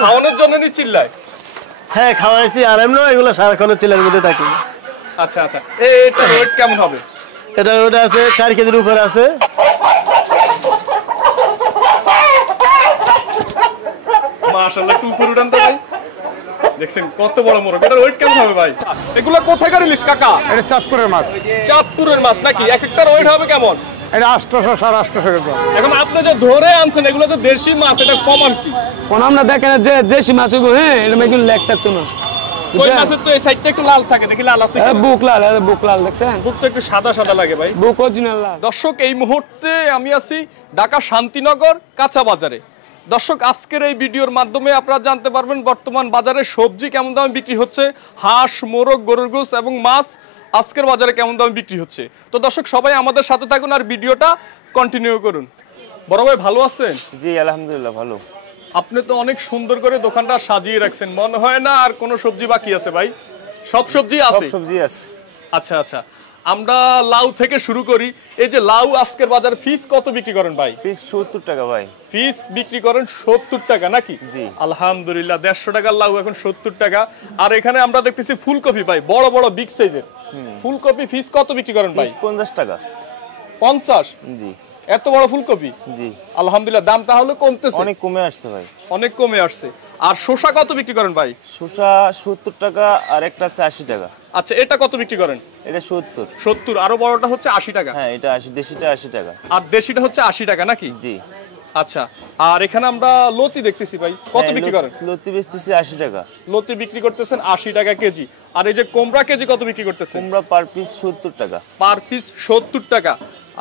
খাওয়ানোর জন্য নি চিল্লায়? হ্যাঁ খাওয়াইছি, আর এমনি এগুলো সারাক্ষণ চিলের মধ্যে থাকি। আচ্ছা আচ্ছা, এটা ওয়েট কেমন হবে? এটা ওটা আছে 4 কেজির উপরে আছে। মাশাআল্লাহ, একটু উপরে উঠান তো ভাই। দেখছেন কত বড় মোরগ, এটার ওয়েট কেমন হবে ভাই? এগুলা কোথাকার ইলিশ কাকা? এটা চাঁদপুরের মাছ। চাঁদপুরের মাছ নাকি? এক একটার ওয়েট হবে কেমন? এটা 800 850 টাকা। এখন আপনি যে ধরে আনছেন এগুলো তো দেশি মাছ, এটা প্রমাণ কি? কোন আমরা দেখেন যে দেশি মাছ হইব, হ্যাঁ এটা মেকিং লেগ থাকতো না। কই মাছের তো এই সাইডটা একটু লাল থাকে, দেখি লাল আছে। বুক লাল দেখছেন? বুক তো একটু সাদা সাদা লাগে ভাই। বুক অরিজিনাল লাল। দর্শক, এই মুহূর্তে আমি আছি ঢাকা শান্তিনগর কাঁচা বাজারে। দর্শক, আজকের এই ভিডিওর মাধ্যমে আপনারা জানতে পারবেন বর্তমান বাজারে সবজি কেমন দামে বিক্রি হচ্ছে, হাঁস, মোরগ, গরুর গোশত এবং মাছ আজকের বাজারে কেমন দামে বিক্রি হচ্ছে। তো দর্শক, সবাই আমাদের সাথে থাকুন আর ভিডিওটা কন্টিনিউ করুন। বড় ভাই ভালো আছেন? জি আলহামদুলিল্লাহ ভালো। আপনি তো অনেক সুন্দর করে দোকানটা সাজিয়ে রাখছেন, মনে হয় না আর কোনো সবজি বাকি আছে ভাই? সব সবজি আছে? সব সবজি আছে। আচ্ছা আচ্ছা, আমরা লাউ থেকে শুরু করি। এই যে লাউ আজকের বাজার ফিস কত বিক্রি করেন ভাই? পিস 70 টাকা ভাই। ফিস বিক্রি করেন 70 টাকা নাকি? জি আলহামদুলিল্লাহ, 150 টাকার লাউ এখন 70 টাকা। আর এখানে আমরা দেখতেছি ফুলকপি ভাই, বড় বড় বিগ সাইজের ফুলকপি, ফিস কত বিক্রি করেন ভাই? 50 টাকা। 50? জি। এত বড় ফুলকপি? জি আলহামদুলিল্লাহ, দাম তাহলে কমতেছে? অনেক কমে আসছে ভাই। অনেক কমে আসছে। আর শসা কত বিক্রি করেন ভাই? শসা 70 টাকা, আর একটা আছে 80 টাকা। আচ্ছা, এটা কত বিক্রি করেন? এটা 70। 70, আরো বড়টা হচ্ছে 80 টাকা। হ্যাঁ এটা 80, দেশিটা 80 টাকা। আর দেশিটা হচ্ছে 80 টাকা নাকি? জি। আচ্ছা, আর এখানে আমরা লতি দেখতেছি ভাই, কত বিক্রি করেন? লতি বেচতেছি 80 টাকা। লতি বিক্রি করতেছেন 80 টাকা কেজি। আর এই যে কোমড়া কেজি কত বিক্রি করতেছেন? কুমড়া পার পিস 70 টাকা। পার পিস 70 টাকা।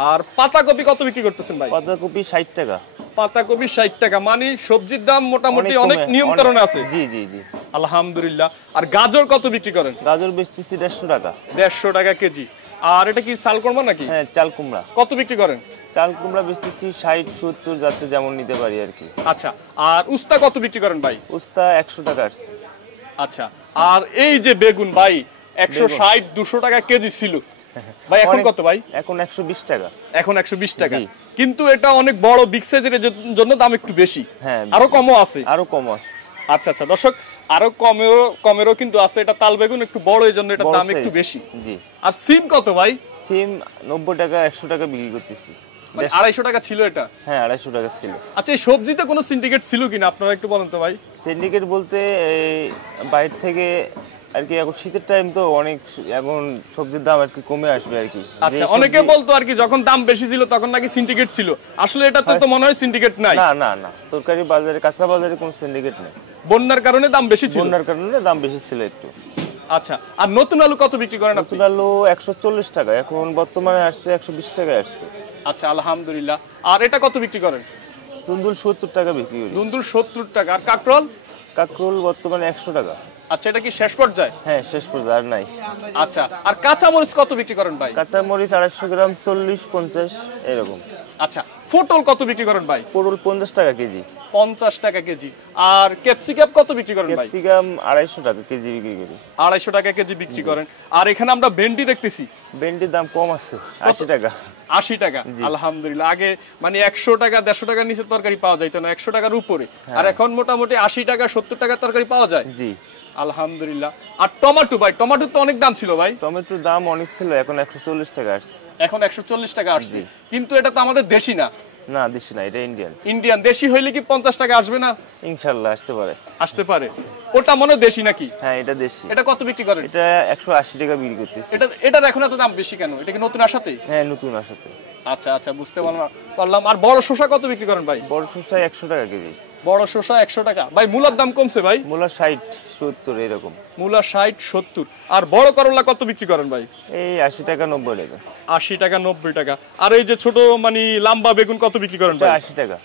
আর পাতাকপি কত বিক্রি করতেছেন ভাই? পাতাকপি 60 টাকা। পাতাকপি 60 টাকা, মানে সবজির দাম মোটামুটি অনেক নিয়ম কারণে আছে। জি জি জি আলহামদুলিল্লাহ। আর গাজর কত বিক্রি করেন? গাজর বেচতেছি 150 টাকা। 150 টাকা কেজি। আর এটা কি চাল কুমড়া নাকি? হ্যাঁ চাল কুমড়া। কত বিক্রি করেন? চাল কুমড়া বেচতেছি 60 70, যাতে যেমন নিতে পারি আর কি। আচ্ছা, আর উস্তা কত বিক্রি করেন ভাই? উস্তা 100 টাকা আসছে। আচ্ছা, আর এই যে বেগুন ভাই 160 200 টাকা কেজি ছিল ভাই, এখন কত ভাই? এখন 120 টাকা। এখন 120 টাকা। কিন্তু এটা অনেক বড় বিগ সাইজের জন্য দাম একটু বেশি। হ্যাঁ আরো কমও আছে? আরো কম আছে। আচ্ছা আচ্ছা দর্শক, আরো কমেরও কিন্তু আছে। এটা তাল বেগুন একটু বড়, এই জন্য এটা দাম একটু বেশি। জি। আর সিম কত ভাই? সিম 90 টাকা 100 টাকা বিক্রি করতেছি। 250 টাকা ছিল এটা? হ্যাঁ 250 টাকা ছিল। আচ্ছা, এই সবজিতে কোনো সিন্ডিকেট ছিল কিনা আপনারা একটু বলেন তো ভাই। সিন্ডিকেট বলতে বাইরে থেকে আর কি, এখন শীতের টাইম তো অনেক, এখন সবজির দাম আর কি কমে আসবে আর কি। আচ্ছা, অনেকে বলতো আর কি যখন দাম বেশি ছিল তখন নাকি সিন্ডিকেট ছিল, আসলে এটা তো মনে হয় সিন্ডিকেট নাই। না না না, তরকারি বাজারে, কাঁচা বাজারে কোনো সিন্ডিকেট নেই। বন্যার কারণে দাম বেশি ছিল? বন্যার কারণে দাম বেশি ছিল একটু। আচ্ছা, আর নতুন আলু কত বিক্রি করেন আপনি? নতুন আলু 140 টাকা, এখন বর্তমানে আসছে 120 টাকা আসছে। আচ্ছা আলহামদুলিল্লাহ। আর এটা কত বিক্রি করেন? দুন্দুল 70 টাকা বিক্রি করি। দুন্দুল 70 টাকা। আর কাকরোল? কাকরোল বর্তমানে 100 টাকা। আচ্ছা, এটা কি শেষ পর্যায়ে? হ্যাঁ শেষ পর্যায়ে, আর নাই। আচ্ছা, আর কাঁচা মরিচ কত বিক্রি করেন ভাই? কাঁচা মরিচ 250 গ্রাম 40 50 এরকম। আচ্ছা, পটল কত বিক্রি করেন ভাই? পটল 50 টাকা কেজি। 50 টাকা কেজি। আর ক্যাপসিকাম কত বিক্রি করেন ভাই? ক্যাপসিকাম 250 টাকা কেজি বিক্রি করি। 250 টাকা কেজি বিক্রি করেন। আর এখানে আমরা ভেন্ডি দেখতেছি, ভেন্ডির দাম কম আছে, 80 টাকা। 80 টাকা। আলহামদুলিল্লাহ, আগে মানে 100 টাকা 150 টাকার নিচে তরকারি পাওয়া যাইতো না, 100 টাকার উপরে। আর এখন মোটামুটি 80 টাকা 70 টাকার তরকারি পাওয়া যায়। জি আলহামদুলিল্লাহ। আর টমেটো ভাই, টমেটো তো অনেক দাম ছিল ভাই। টমেটোর দাম অনেক ছিল, এখন 140 টাকা আসছে। এখন 140 টাকা আসছে, কিন্তু এটা তো আমাদের দেশি না। না দেশি না, এটা ইন্ডিয়ান। ইন্ডিয়ান। দেশি হইলে কি 50 টাকা আসবে না? ইনশাআল্লাহ আসতে পারে। আসতে পারে। ওটা মনে দেশি নাকি? হ্যাঁ এটা দেশি। এটা কত বিক্রি করেন? এটা 180 টাকা বিক্রি করতেছি। এটার এখন এত দাম বেশি কেন? এটা কি নতুন আসাতে? হ্যাঁ নতুন আসাতে। আচ্ছা আচ্ছা, বুঝতে পারলাম। আর বড় শসা কত বিক্রি করেন ভাই? বড় শসা 100 টাকা কেজি। বড় শসা 100 টাকা। ভাই মূলার দাম কমছে ভাই? মূলা 60 70 এরকম। মূলা 60 70। আর বড় করলা কত বিক্রি করেন ভাই? এই 80 টাকা 90 টাকা। 80 টাকা 90 টাকা। আর এই যে ছোট মানে লম্বা বেগুন কত বিক্রি করেন ভাই? 80 টাকা।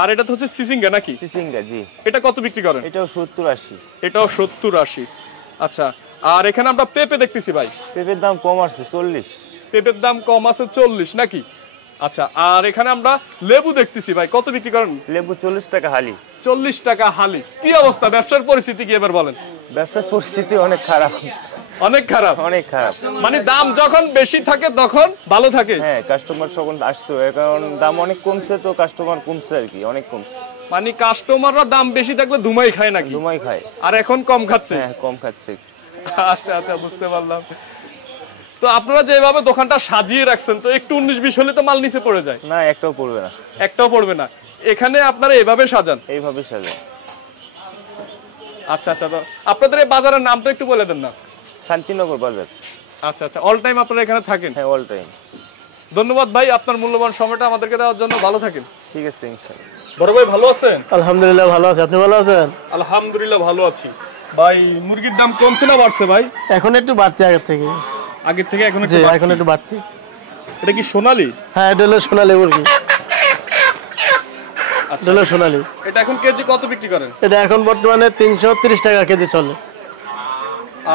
আর এটা তো হচ্ছে চিচিঙ্গা নাকি? চিচিঙ্গা জি। এটা কত বিক্রি করেন? এটাও 70 80। এটাও 70 80। আচ্ছা, আর এখানে আমরা পেঁপে দেখতেছি ভাই। পেঁপের দাম কম আছে 40। পেঁপের দাম কম আছে 40 নাকি? আচ্ছা, আর এখানে আমরা লেবু দেখতেছি ভাই, কত বিক্রি করেন? লেবু 40 টাকা হালি। 40 টাকা হালি। কি অবস্থা, ব্যবসার পরিস্থিতি কি এবার বলেন? ব্যবসার পরিস্থিতি অনেক খারাপ। অনেক খারাপ? অনেক খারাপ। মানে দাম যখন বেশি থাকে তখন ভালো থাকে? হ্যাঁ কাস্টমার যখন আসছে, এখন দাম অনেক কমছে তো কাস্টমার কমছে আর কি, অনেক কমছে। মানে কাস্টমাররা দাম বেশি থাকলে ধুমাই খায় নাকি? ধুমাই খায়। আর এখন কম খাচ্ছে? হ্যাঁ, কম খাচ্ছে। আচ্ছা আচ্ছা, বুঝতে পারলাম। তো আপনারা যেভাবে দোকানটা সাজিয়ে রাখছেন, তো একটু 19-20 হলে তো মাল নিচে পড়ে যায়। না, একটাও পড়বে না। একটাও পড়বে না। এখানে আপনারা এভাবে সাজান? এইভাবে সাজান। আচ্ছা আচ্ছা, আপনাদের এই বাজারের নামটা একটু বলে দেন না। শান্তিনগর বাজার। আচ্ছা আচ্ছা, অল টাইম আপনারা এখানে থাকেন? হ্যাঁ, অল টাইম। ধন্যবাদ ভাই আপনার মূল্যবান সময়টা আমাদেরকে দেওয়ার জন্য। ভালো থাকেন। ঠিক আছে, ইনশাআল্লাহ। বড় ভাই ভালো আছেন? আলহামদুলিল্লাহ ভালো আছে, আপনি ভালো আছেন? আলহামদুলিল্লাহ ভালো আছি। ভাই মুরগির দাম কমছে না বাড়ছে ভাই? এখন একটু বাড়তি আগের থেকে। আগের থেকে এখন জি, এখন একটু বাড়তি। এটা কি সোনালী? হ্যাঁ, এটা হলো সোনালী মুরগি। এটা হলো সোনালী। এটা এখন কেজি কত বিক্রি করেন? এটা এখন বর্তমানে 330 টাকা কেজি চলে।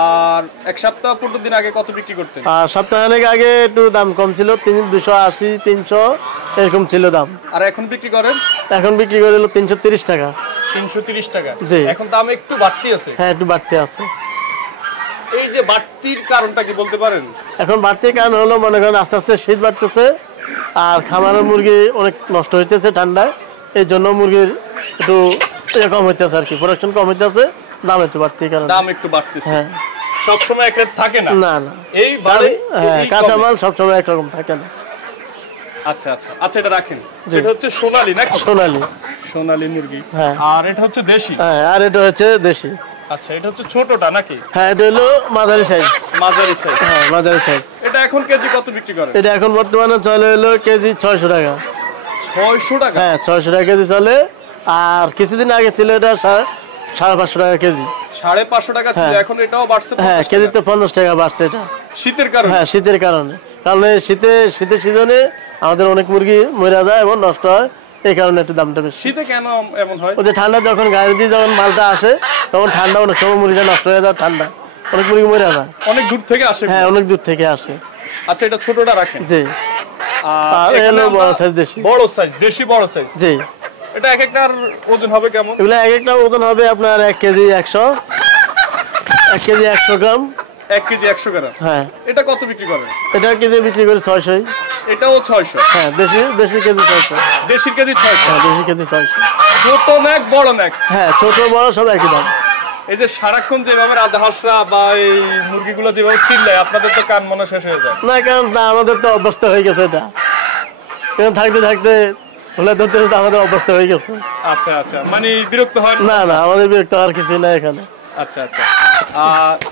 আর এক সপ্তাহ 15 দিন আগে কত বিক্রি করতেন? আর সপ্তাহখানেক আগে একটু দাম কম ছিল, 280 300 এরকম ছিল দাম। আর এখন বিক্রি করেন? এখন বিক্রি করে হলো 330 টাকা। 330 টাকা। জি। এখন দাম একটু বাড়তি আছে? হ্যাঁ, একটু বাড়তি আছে। এই যে বাড়তির কারণটা কি বলতে পারেন? এখন বাড়তির কারণ হলো মনে করেন আস্তে আস্তে শীত বাড়তেছে, আর খামারের মুরগি অনেক নষ্ট হইতেছে ঠান্ডায়, এই জন্য মুরগির একটু কম হইতেছে আর কি, প্রোডাকশন কম হইতেছে, দাম একটু বাড়তি কারণ। দাম একটু বাড়তেছে। হ্যাঁ, সব সময় এক রেট থাকে না। না না, এই বারে হ্যাঁ, কাঁচামাল সবসময় একরকম থাকে না। আচ্ছা আচ্ছা আচ্ছা, এটা রাখেন। জি। এটা হচ্ছে সোনালী নাকি? সোনালী। সোনালী মুরগি। হ্যাঁ। আর এটা হচ্ছে দেশি? হ্যাঁ, আর এটা হচ্ছে দেশি। আচ্ছা, এটা হচ্ছে ছোটটা নাকি? হ্যাঁ, এটা হলো মাঝারি সাইজ। মাঝারি সাইজ। হ্যাঁ, মাঝারি সাইজ। এটা এখন কেজি কত বিক্রি করেন? এটা এখন বর্তমানে চলে হলো কেজি 600 টাকা। 600 টাকা? হ্যাঁ, 600 টাকা কেজি চলে। আর কিছুদিন আগে ছিল এটা 550 টাকা কেজি। 550 টাকা ছিল, হ্যাঁ। এখন এটাও বাড়ছে 50 হ্যাঁ, টাকা। কেজিতে 50 টাকা বাড়ছে এটা। শীতের কারণে? হ্যাঁ, শীতের কারণে। কারণ এই শীতের সিজনে আমাদের অনেক মুরগি মরে যায় এবং নষ্ট হয়, এই কারণে একটু দামটা বেশি। শীতে কেন এমন হয়? ওদের ঠান্ডা যখন গাড়ি দিয়ে যখন মালটা আসে, তখন ঠান্ডা অনেক সময় মুরগিটা নষ্ট হয়ে যায়, ঠান্ডা অনেক মুরগি মরে যায়। অনেক দূর থেকে আসে? হ্যাঁ, অনেক দূর থেকে আসে। আচ্ছা, এটা ছোটটা রাখেন। জি। আর এখানে এগুলো আমরা বড় সাইজ দেশি। বড় সাইজ, দেশি বড় সাইজ। জি। এটা এক একটার ওজন হবে কেমন? এগুলো এক একটা ওজন হবে আপনার 1 কেজি 100 গ্রাম। 1 কেজি 100 গ্রাম। হ্যাঁ। এটা কত বিক্রি করেন? এটা কেজি বিক্রি করে 600। এটাও 600? হ্যাঁ, দেশি কেজি 600। দেশির কেজি 600? হ্যাঁ, দেশি কেজি 600। ছোট নাক বড় নাক? হ্যাঁ, ছোট বড় সব একই দাম। এই যে সারাক্ষণ যেভাবে রাজহাঁসরা বা এই মুরগিগুলো যেভাবে চিল্লায়, আপনাদের তো কান মনে শেষ হয়ে যায়। না, কারণ আমাদের তো অভ্যস্ত হয়ে গেছে এটা, কারণ থাকতে থাকতে হলে ধরতে ধরতে আমাদের অভ্যস্ত হয়ে গেছে। আচ্ছা আচ্ছা, মানে বিরক্ত হয় না না, আমাদের বিরক্ত হওয়ার কিছুই না এখানে। আচ্ছা আচ্ছা,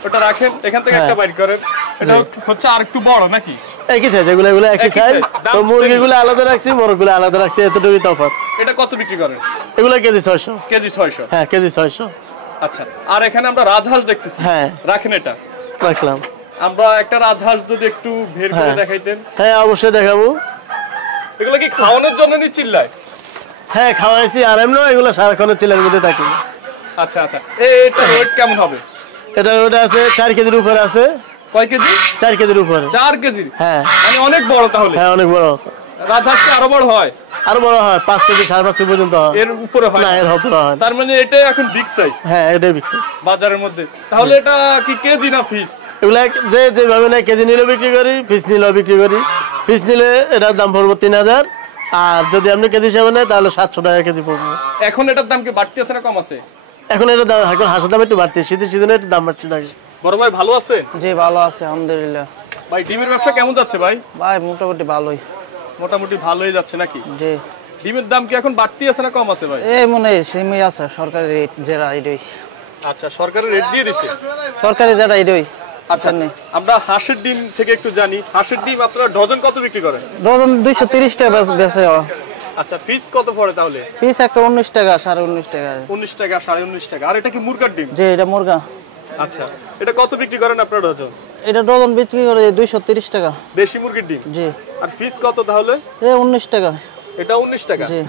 ওটা রাখেন, এখান থেকে হ্যাঁ। একটা বাইর করেন। এটা হচ্ছে আর একটু বড় নাকি? একই সাইজ, এগুলো একই একই সাইজ। size, দাম তো মুরগিগুলো আলাদা রাখছি, মোরগগুলো আলাদা রাখছি, এতটুকুই তফাৎ। এটা কত বিক্রি করেন? এগুলো কেজি 600। কেজি 600? হ্যাঁ, কেজি 600। আচ্ছা, আর এখানে আমরা রাজহাঁস দেখতেছি। হ্যাঁ। রাখেন এটা। রাখলাম। আমরা একটা রাজহাঁস যদি একটু বের করে হ্যাঁ। দেখাইতেন। হ্যাঁ, অবশ্যই দেখাবো। এগুলো কি খাওয়ানোর জন্য নি চিল্লায়? হ্যাঁ, খাওয়াইছি, আর এমন এগুলো সারাক্ষণের চিলের মধ্যে থাকে। আচ্ছা আচ্ছা, এটা ওয়েট কেমন হবে? এটা ওটা আছে 4 কেজির উপরে আছে। কয় কেজি? 4 কেজির উপরে। 4 কেজি? হ্যাঁ। মানে অনেক বড় তাহলে। হ্যাঁ, অনেক বড়। রাজহাঁস কি আরো বড় হয়? আরো বড় হয়, 5 কেজি 5.5 কেজি পর্যন্ত হয়। এর উপরে হয় না, না? এর উপরে হয়। তার মানে এটা এখন বিগ সাইজ হ্যাঁ, এটাই বিক্রি। বাজারের মধ্যে। তাহলে এটা কি কেজি না পিস? এগুলা যেভাবে না, কেজি নিলেও বিক্রি করি, পিস নিলেও বিক্রি করি। পিস নিলে এটার দাম পড়বো 3000, আর যদি আপনি কেজি হিসাবে নেয় তাহলে 700 টাকা কেজি পড়বো। এখন এটার দাম কি বাড়তি আছে না কম আছে? এখন এটা দাম, এখন হাঁসের দাম একটু বাড়তি, শীতের সিজনে একটু দাম বাড়তি থাকে। বড় ভাই ভালো আছে? জি, ভালো আছে আলহামদুলিল্লাহ। ভাই ডিমের ব্যবসা কেমন যাচ্ছে ভাই? ভাই মোটামুটি ভালোই। মোটামুটি ভালোই যাচ্ছে নাকি? জি। ডিমের দাম কি এখন বাড়তি আছে না কম আছে ভাই? এই মনে হয় সেমই আছে, সরকারি রেট যেটা এটাই। আচ্ছা, সরকারের রেট দিয়ে দিছে? সরকারি যেটা এটাই। আচ্ছা, আমরা হাঁসের ডিম থেকে একটু জানি। হাঁসের ডিম আপনারা ডজন কত বিক্রি করেন? ডজন 230 টাকা বেচে। আচ্ছা, পিস কত পড়ে তাহলে? পিস একটা 19 টাকা, 19.5 টাকা। 19 টাকা, 19.5 টাকা। আর এটা কি মুরগার ডিম? জি, এটা মুরগা। আচ্ছা, এটা কত বিক্রি করেন আপনারা ডজন? এটা ডজন বিক্রি করে 230 টাকা। দেশি মুরগির ডিম? জি। আর পিস কত তাহলে? এই 19 টাকা। এটা 19 টাকা? জি।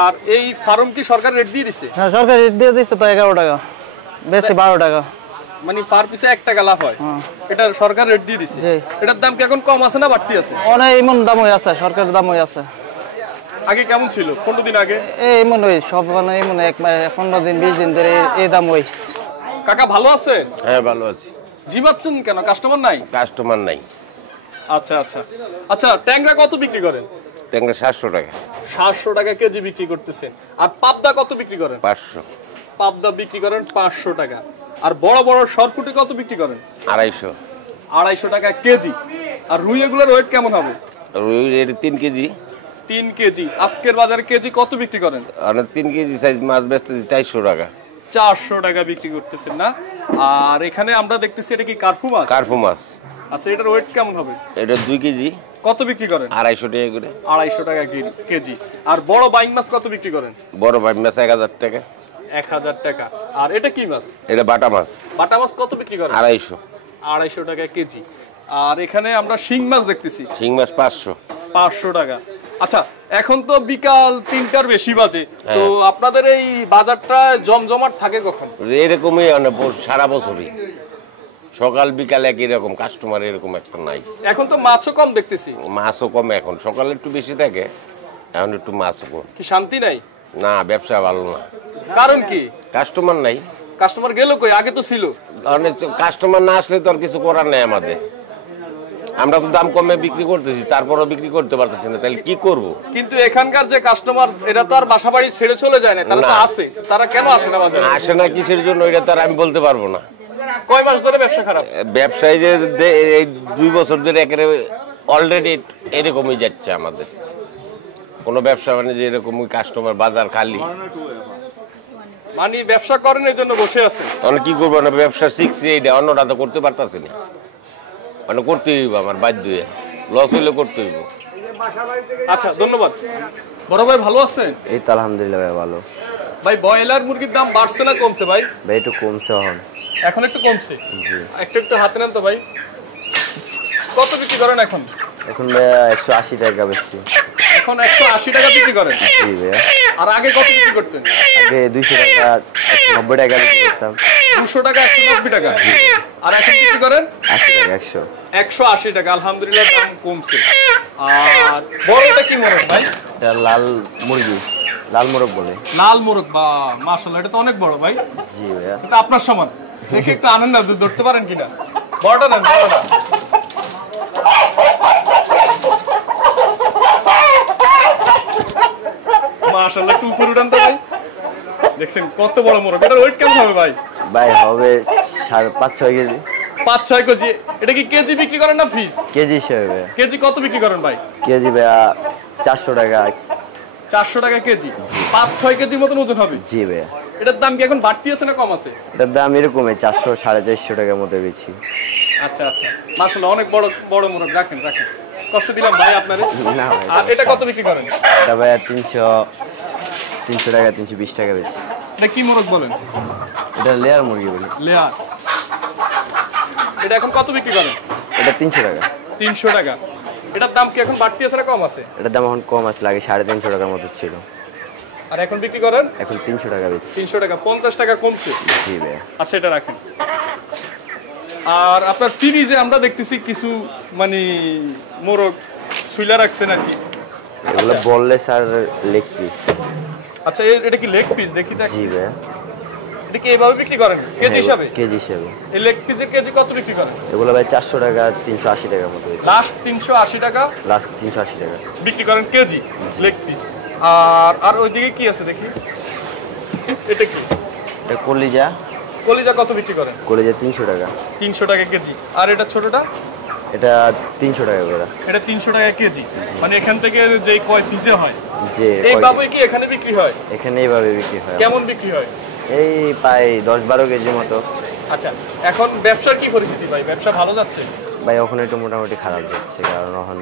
আর এই ফার্ম কি সরকার রেট দিয়ে দিছে? হ্যাঁ, সরকারি রেট দিয়ে দিচ্ছে তো 11 টাকা, বেশি 12 টাকা। মানে পার পিসে 1 টাকা লাভ হয়। হ্যাঁ। এটা সরকার রেট দিয়ে দিছে। জি। এটার দাম কি এখন কম আছে না বাড়তি আছে? অনেক এমন দাম হয়ে আছে, সরকারের দাম হয়ে আছে। আগে কেমন ছিল 15 দিন আগে? এই এমন ওই সব মানে এমন 15 দিন 20 দিন ধরে এই দাম ওই। কাকা ভালো আছে? হ্যাঁ, ভালো আছি। জিমাচ্ছেন কেন? কাস্টমার নাই? কাস্টমার নাই। আচ্ছা আচ্ছা আচ্ছা, ট্যাংরা কত বিক্রি করেন? ট্যাংরা 700 টাকা। 700 টাকা কেজি বিক্রি করতেছেন। আর পাবদা কত বিক্রি করেন? 500, পাবদা বিক্রি করেন 500 টাকা। আর বড় বড় সরপুঁটি কত বিক্রি করেন? 250, 250 টাকা কেজি। আর রুই এগুলোর ওয়েট কেমন হবে? রুই এর 3 কেজি। 3 কেজি। আজকের বাজারে কেজি কত বিক্রি করেন? আর 3 কেজি সাইজ মাছ বেচতেছি 400 টাকা। 400 টাকা বিক্রি করতেছেন না? আর এখানে আমরা দেখতেছি এটা কি কার্পু মাছ? কার্পু মাছ। আচ্ছা, এটার ওয়েট কেমন হবে? এটা 2 কেজি। কত বিক্রি করেন? 250 টাকা করে। 250 টাকা কেজি। আর বড় বাইং মাছ কত বিক্রি করেন? বড় ভাই মাছ 1000 টাকা। 1000 টাকা। আর এটা কি মাছ? এটা বাটা মাছ। বাটা মাছ কত বিক্রি করেন? 250। 250 টাকা কেজি। আর এখানে আমরা শিং মাছ দেখতেছি শিং মাছ 500। 500 টাকা। আচ্ছা, এখন তো বিকাল 3টার বেশি বাজে, তো আপনাদের এই বাজারটা জমজমাট থাকে কখন? এরকমই সারা বছরই সকাল বিকাল একই রকম, কাস্টমার এরকম একটা নাই। এখন তো মাছও কম দেখতেছি। মাছও কম এখন, সকালে একটু বেশি থাকে, এখন একটু মাছও কম। কি শান্তি নাই? না, ব্যবসা ভালো না। কারণ কি? কাস্টমার নাই। কাস্টমার গেল কই? আগে তো ছিল। অনেক কাস্টমার না আসলে তো আর কিছু করার নেই আমাদের। আমরা তো দাম কমে বিক্রি করতেছি, তারপরও বিক্রি করতে পারতেছি না, তাহলে কি করব? কিন্তু এখানকার যে কাস্টমার, এরা তো আর বাসা বাড়ি ছেড়ে চলে যায় না, তারা তো আসে। তারা কেন আসে না বাজারে? আসে না কিসের জন্য এটা তো আর আমি বলতে পারবো না। কয় মাস ধরে ব্যবসা খারাপ? ব্যবসায়ী যে এই 2 বছর ধরে একেবারে অলরেডি এরকমই যাচ্ছে আমাদের। কোনো ব্যবসা মানে যে এরকম কাস্টমার, বাজার খালি। মানে ব্যবসা করেন এই জন্য বসে আছে। তাহলে কি করবো না, ব্যবসা শিখছি, এইটা অন্যটা তো করতে পারতাছি না, মানে করতে হইব, আমার বাধ্য হয়ে লস হইলে করতে হইব। আচ্ছা, ধন্যবাদ। বড় ভাই ভালো আছেন? এই তো আলহামদুলিল্লাহ ভাই ভালো। ভাই ব্রয়লার মুরগির দাম বাড়ছে না কমছে ভাই? ভাই একটু কমছে এখন। এখন একটু কমছে? জি। একটু হাতে নেন তো ভাই। কত বিক্রি করেন এখন? এখন ভাই 180 টাকা বেচছি। এখন 180 টাকা বিক্রি করেন? জি ভাই। আর আগে কত বিক্রি করতেন? আগে 200 টাকা 190 টাকা বিক্রি করতাম। 200 টাকা 190 টাকা। আর এখন বিক্রি করেন 80 টাকা 100। 180 টাকা। আলহামদুলিল্লাহ দাম কমছে। আর বড়টা কি মোরগ ভাই? এটা লাল মুরগি, লাল মোরগ বলে। লাল মোরগ, বা মাশাআল্লাহ, এটা তো অনেক বড় ভাই। জি ভাইয়া। এটা আপনার সমান। দেখি একটু আনন্দ ধরতে পারেন কিনা। বড়টা নেন, বড়টা। মাশাআল্লাহ, একটু উপরে উঠান তো ভাই। দেখছেন কত বড় মোরগ। এটার ওয়েট কেমন হবে ভাই? ভাই হবে 5-6 কেজি। 5-6 কেজি। এটা কি কেজি বিক্রি করেন না পিস? কেজি হিসেবে ভাইয়া। কেজি কত বিক্রি করেন ভাই? কেজি ভাইয়া 400 টাকা। 400 টাকা কেজি। 5-6 কেজির মতন ওজন হবে। জি ভাইয়া। এটার দাম কি এখন বাড়তি আছে না কম আছে? এটার দাম এরকমই 400-450 টাকার মতো বেশি। আচ্ছা আচ্ছা, মাশাআল্লাহ, অনেক বড় বড় মোরগ। রাখেন রাখেন, কষ্ট দিলাম ভাই আপনারে। না ভাই। আর এটা কত বিক্রি করেন? এটা ভাইয়া 300 টাকা 320 টাকা বেশি। এটা কি মোরগ বলেন? এটা লেয়ার মুরগি বলি। লেয়ার। এটা এখন কত বিক্রি করেন? এটা 300 টাকা। 300 টাকা। এটার দাম কি এখন বাড়তি আছে না কম আছে? এটার দাম এখন কম আছে, আগে 350 টাকার মতো ছিল। আর এখন বিক্রি করেন? এখন 300 টাকা বেশি। 300 টাকা। 50 টাকা কমছে। জি ভাই। আচ্ছা, এটা রাখেন। আর আপনার ফ্রিজে আমরা দেখতেছি কিছু মানে মোরগ সুইলা রাখছেন আর কি। এগুলো বললেস আর লেগ পিস। আচ্ছা, এটা কি লেগ পিস? দেখি দেখ। জি ভাই। এটা কি এভাবে বিক্রি করেন কেজি হিসাবে? কেজি হিসাবে। এই লেগ পিসের কেজি কত বিক্রি করেন? এগুলো ভাই 400 টাকা 380 টাকার মতো। লাস্ট 380 টাকা লাস্ট 380 টাকা বিক্রি করেন কেজি লেগ পিস। আর ওইদিকে কি আছে দেখি, এটা কি? এটা কলিজা। কলিজা কত বিক্রি করেন? কলিজা 300 টাকা। 300 টাকা কেজি। আর এটা ছোটটা? এটা 300 টাকা করে। এটা 300 টাকা কেজি। মানে এখান থেকে যে কয় পিসে হয়, যে এই বাবুই কি এখানে বিক্রি হয়? এখানে এইভাবে বিক্রি হয়। কেমন বিক্রি হয়? এই প্রায় 10-12 কেজি মতো। আচ্ছা, এখন ব্যবসার কি পরিস্থিতি ভাই? ব্যবসা ভালো যাচ্ছে? ভাই এখন একটু মোটামুটি খারাপ যাচ্ছে, কারণ এখন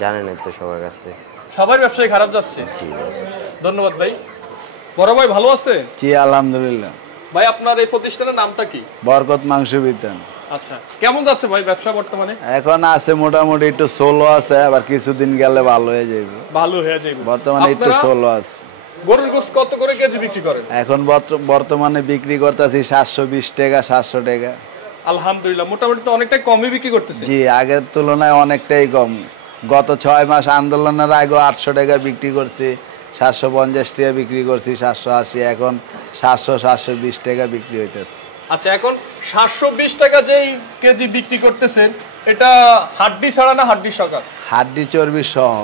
জানেন তো সবার কাছে। সবার ব্যবসায় খারাপ যাচ্ছে? জি। ধন্যবাদ ভাই। বড় ভাই ভালো আছে? জি আলহামদুলিল্লাহ। ভাই আপনার এই প্রতিষ্ঠানের নামটা কি? বরকত মাংস বিতান। আচ্ছা, কেমন যাচ্ছে ভাই ব্যবসা বর্তমানে? এখন আছে মোটামুটি, একটু সোলো আছে, আবার কিছুদিন গেলে ভালো হয়ে যাবে। ভালো হয়ে যাবে। বর্তমানে একটু সোলো আছে। গরুর গোশত কত করে কেজি বিক্রি করেন? এখন বর্তমানে বিক্রি করতেছি 720 টাকা 700 টাকা। আলহামদুলিল্লাহ, মোটামুটি তো অনেকটাই কমই বিক্রি করতেছে। জি, আগের তুলনায় অনেকটাই কম। গত 6 মাস আন্দোলনের আগে 800 টাকা বিক্রি করছি, 750 টাকা বিক্রি করছি, 780, এখন 700-720 টাকা বিক্রি হইতেছে। আচ্ছা, এখন 720 টাকা যেই কেজি বিক্রি করতেছেন, এটা হাড্ডি ছাড়া না হাড্ডি সকাল? হাড্ডি চর্বি সহ।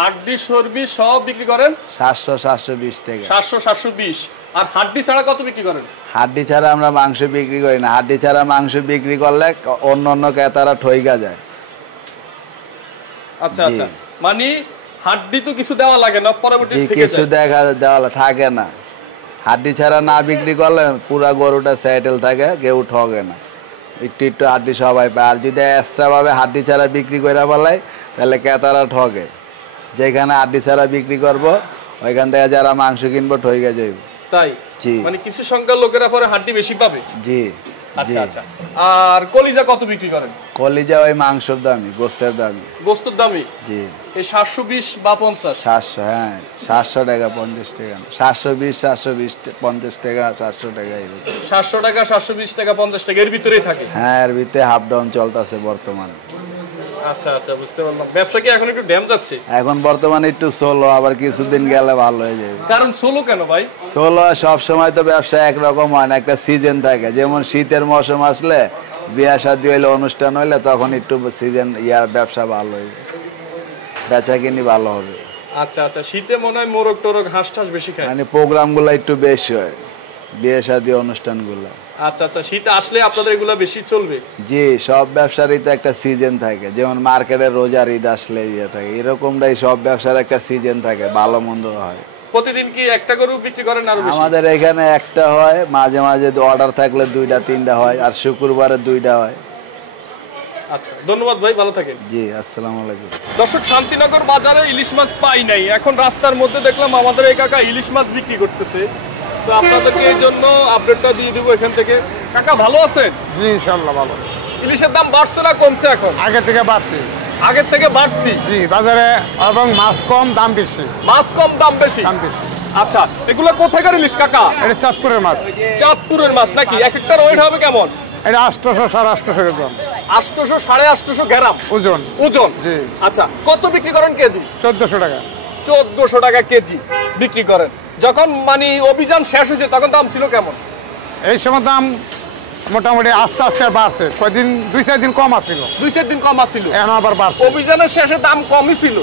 হাড্ডি চর্বি সব বিক্রি করেন 700-720 টাকা। 700-720। আর হাড্ডি ছাড়া কত বিক্রি করেন? হাড্ডি ছাড়া আমরা মাংস বিক্রি করি না। হাড্ডি ছাড়া মাংস বিক্রি করলে অন্য ক্রেতারা ঠইকা যায়। আচ্ছা আচ্ছা, মানে হাড্ডি তো কিছু দেওয়া লাগে না, পরবর্তী থেকে কিছু দেওয়া থাকে না। হাড্ডি ছাড়া না বিক্রি করলে পুরা গরুটা সেটেল থাকে, কেউ ঠকে না। একটু একটু হাড্ডি সবাই পায়। আর যদি এক্সট্রা ভাবে হাড্ডি ছাড়া বিক্রি করে ফেলায় তাহলে ক্রেতারা ঠকে। যেখানে হাড্ডি ছাড়া বিক্রি করব ওইখান থেকে যারা মাংস কিনবো ঠকে যাইব। তাই জি, মানে কিছু সংখ্যার লোকেরা পরে হাড্ডি বেশি পাবে। জি। আচ্ছা আচ্ছা। আর কলিজা কত বিক্রি করেন? কলিজা ওই মাংসের দামি, গোস্তের দামি। গোস্তের দামি? জি। এই 720 বা 50? 700, হ্যাঁ 700 টাকা 50 টাকা, 720 50 টাকা, 700 টাকা এরকম। 700 টাকা 720 টাকা 50 টাকা এর ভিতরেই থাকে? হ্যাঁ, এর ভিতরে হাফ ডাউন চলতেছে বর্তমানে। আচ্ছা আচ্ছা, বুঝতে পারলাম। ব্যবসা কি এখন একটু ড্যাম যাচ্ছে? এখন বর্তমানে একটু সোলো, আবার কিছুদিন গেলে ভালো হয়ে যাবে। কারণ সোলো কেন ভাই? সোলো সব সময় তো ব্যবসা একরকম হয় না, একটা সিজন থাকে। যেমন শীতের মৌসুম আসলে, বিয়া শাদী হইলে, অনুষ্ঠান হইলে তখন একটু সিজন ব্যবসা ভালো হইবে, বেচা কিনি ভালো হবে। আচ্ছা আচ্ছা, শীতে মনে হয় মোরগ টোরগ হাঁস টাস বেশি খায়, মানে প্রোগ্রামগুলো একটু বেশি হয়, বিয়ে শাদী অনুষ্ঠানগুলো। আচ্ছা আচ্ছা, শীত আসলে আপনাদের এগুলা বেশি চলবে? জি, সব ব্যবসারই তো একটা সিজন থাকে। যেমন মার্কেটে রোজার ঈদ আসলে ইয়ে থাকে, এরকমটাই সব ব্যবসার একটা সিজন থাকে, ভালো মন্দ হয়। প্রতিদিন কি একটা গরু বিক্রি করেন আরো বেশি? আমাদের এখানে একটা হয়, মাঝে মাঝে অর্ডার থাকলে 2টা 3টা হয়, আর শুক্রবারে 2টা হয়। আচ্ছা, ধন্যবাদ ভাই, ভালো থাকেন। জি, আসসালামু আলাইকুম। দর্শক, শান্তিনগর বাজারে ইলিশ মাছ পাই নাই, এখন রাস্তার মধ্যে দেখলাম আমাদের এই কাকা ইলিশ মাছ বিক্রি করতেছে, তো আপনাদেরকে এই জন্য আপডেটটা দিয়ে দেবো এখান থেকে। কাকা ভালো আছেন? জি ইনশাআল্লাহ ভালো। ইলিশের দাম বাড়ছে না কমছে এখন? আগে থেকে বাড়তি। আগের থেকে বাড়তি? জি, বাজারে এবং মাছ কম দাম বেশি। মাছ কম দাম বেশি? দাম বেশি। আচ্ছা, এগুলো কোথাকার ইলিশ কাকা? এটা চাঁদপুরের মাছ। চাঁদপুরের মাছ নাকি? এক একটার ওয়েট হবে কেমন? এটা 800 850 গ্রাম। 800 850 গ্রাম ওজন? ওজন। জি। আচ্ছা, কত বিক্রি করেন কেজি? 1400 টাকা। 1400 টাকা কেজি বিক্রি করেন। যখন মানে অভিযান শেষ হয়েছে তখন দাম ছিল কেমন? এই সময় দাম মোটামুটি আস্তে আস্তে বাড়ছে, কয়েকদিন 2-4 দিন কম আসছিল। 2-4 দিন কম আসছিল, এখন আবার বাড়ছে। অভিযানের শেষে দাম কমই ছিল,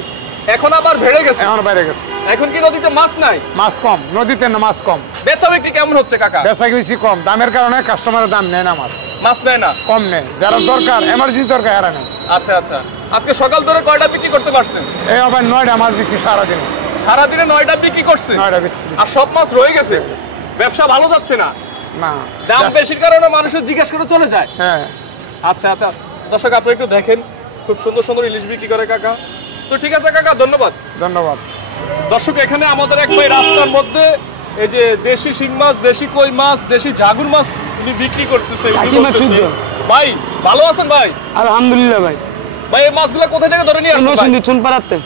এখন আবার বেড়ে গেছে। এখন বেড়ে গেছে। এখন কি নদীতে মাছ নাই? মাছ কম, নদীতে না মাছ কম। বেচা বিক্রি কেমন হচ্ছে কাকা? বেচা বেশি কম, দামের কারণে কাস্টমারের দাম নেয় না, মাছ নেয় না, কম নেয়। যারা দরকার, এমার্জেন্সি দরকার, এরা নেয়। আচ্ছা আচ্ছা। আজকে সকাল ধরে কয়টা বিক্রি করতে পারছেন? এই আবার 9টা মাছ বিক্রি সারাদিন। সারাদিনে 9টা বিক্রি করছে? 9টা বিক্রি। আর সব মাছ রয়ে গেছে, ব্যবসা ভালো যাচ্ছে না? না, দাম বেশির কারণে মানুষের জিজ্ঞাসা করে চলে যায়। হ্যাঁ। আচ্ছা আচ্ছা, দর্শক আপনারা একটু দেখেন, খুব সুন্দর সুন্দর ইলিশ বিক্রি করে কাকা। তো ঠিক আছে কাকা, ধন্যবাদ। ধন্যবাদ। দর্শক, এখানে আমাদের এক ভাই রাস্তার মধ্যে এই যে দেশি শিং মাছ, দেশি কই মাছ, দেশি জাগুর মাছ উনি বিক্রি করতেছে। ভাই ভালো আছেন ভাই? আলহামদুলিল্লাহ ভাই। ভাই এই মাছগুলো কোথা থেকে ধরে নিয়ে আসছেন ভাই? চুনপাড়াতে।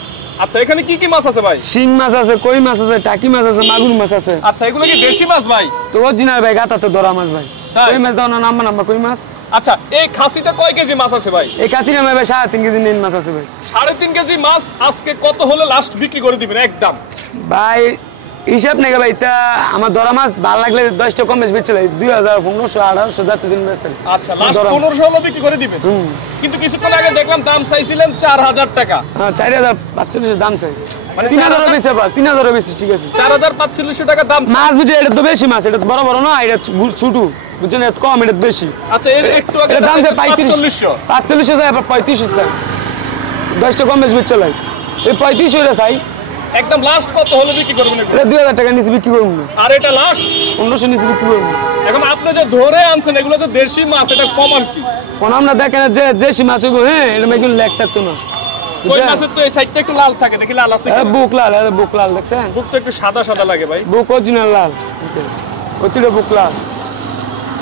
আচ্ছা, এখানে কি কি মাছ আছে ভাই? শিং মাছ আছে, কই মাছ আছে, টাকি মাছ আছে, মাগুর মাছ আছে। আচ্ছা, এগুলো কি দেশি মাছ ভাই? তো অরিজিনাল ভাই, গাতাতে ধরা মাছ ভাই। কই মাছ দাও না, নাম্বার কই মাছ। আচ্ছা, এই খাসিতে কয় কেজি মাছ আছে ভাই? এই কাছিনা ভাই 3.5 কেজি নেন মাছ আছে ভাই। 3.5 কেজি মাছ আজকে কত হলে লাস্ট বিক্রি করে দিবেন একদম? ভাই হিসাব নেই ভাই, তা আমার ধরা মাছ ভালো লাগলে 10টা কম বেশি বেচে 2000 1500 1800 যাতে দিন বেচতে। আচ্ছা, লাস্ট 1500 হলে বিক্রি করে দিবেন। কিন্তু কিছুক্ষণ আগে দেখলাম দাম চাইছিলেন 4000 টাকা। হ্যাঁ, 4045 দাম চাই, মানে 3000 বেশি পার, 3000 বেশি। ঠিক আছে, 4500 টাকা দাম। মাছ বুঝে এটা তো বেশি মাছ, এটা তো বড় বড় না, এটা ছোট বুঝছেন, এটা কম, এটা বেশি। আচ্ছা, এর একটু আগে দাম চাই 4500 যায়, আবার 3500 চাই, 10টা কম বেশি বেচে লাই। এই 3500 এটা চাই। একদম লাস্ট কত হলে বিক্রি করবেন? এটা 2000 টাকা নিচে বিক্রি করব না। আর এটা লাস্ট 1500 নিচে বিক্রি করব। এখন আপনি যে ধরে আনছেন এগুলো তো দেশি মাছ, এটা কমান কি? কোন আমরা দেখেন যে দেশি মাছ হইব, হ্যাঁ, এটা মেগুন লেগ থাকতো না। কই মাছের তো এই সাইডটা একটু লাল থাকে, দেখি লাল আছে। হ্যাঁ, বুক লাল, হ্যাঁ বুক লাল, দেখছেন? বুক তো একটু সাদা সাদা লাগে ভাই। বুক অরিজিনাল লাল, অতিটা বুক লাল।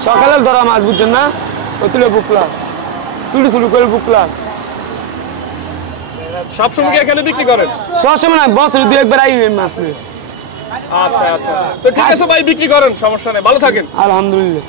সকালে ধরা মাছ বুঝছেন না, অতিটা বুক লাল, শুরু শুরু করে বুক লাল। সবসময় কি এখানে বিক্রি করেন? সবসময় না, বছরে 2-1 বার আই মাছ। আচ্ছা আচ্ছা, তো ঠিক আছে ভাই, বিক্রি করেন, সমস্যা নেই, ভালো থাকেন। আলহামদুলিল্লাহ।